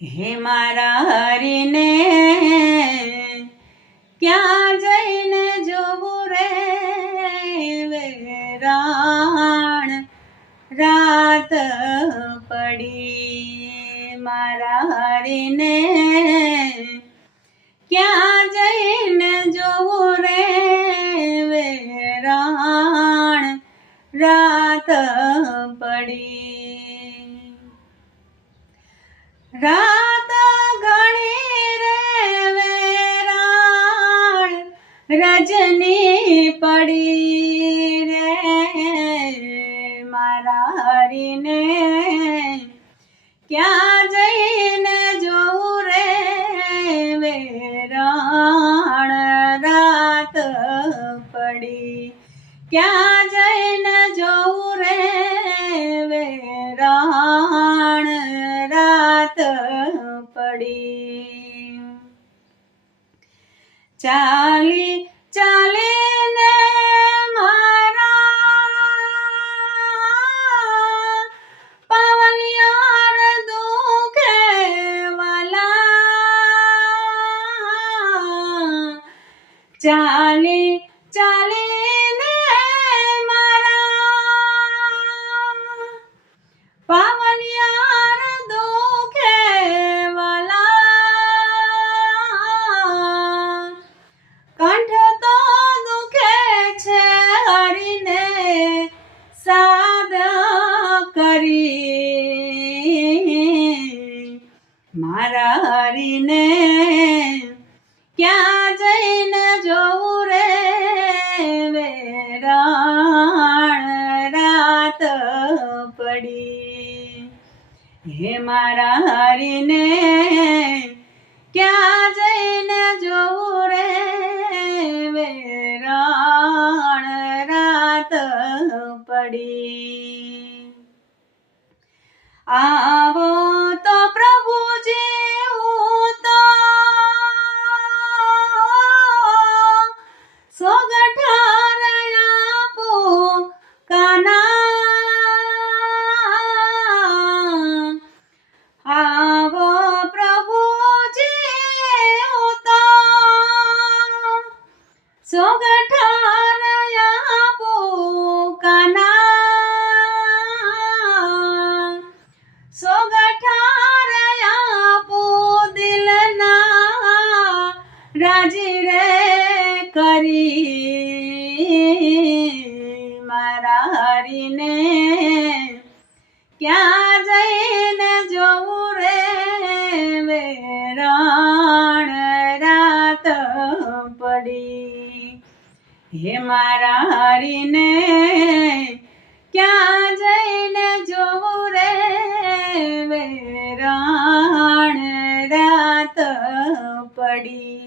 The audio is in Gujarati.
હે મારા હરીને ક્યાં જઈને જોવું રે વેરાણ રાત પડી મારા હરીને ક્યાં જઈને જોવું રે વેરાણ રાત પડી રાત ઘણી રે વેરાણ રજની પડી રે મારા હરીને ક્યાં જઈને જોવું રે વેરાણ રાત પડી ક્યાં જઈને જોવું રે વેરાણ રાત પડી ચાલી ચાલીને મારા પાવલિયાર દુખે વાલા ચાલી ચાલીને મારા પાવલિયાર દુખે વાલા કંઠ તો દુખે છે હરીને સાદ કરી મારા હરીને ક્યાં જઈને જોવું રે વેરાણ રાત પડી હે મારા હરીને ક્યાં જઈને જોવું રે વેરાણ રાત પડી આવો તો પ્રભુજી હું તો સોગઠાર આપું કાના આવો પ્રભુજી હું તો સોગઠાર આપું કાના સોગઠાર આપું દિલના રાજી રે કરી મારા હરીને ક્યાં જઈને જોવું રે વેરાણ રાત પડી હે મારા હરીને ક્યાં જઈને જોવું રે વેરાણ રાત પડી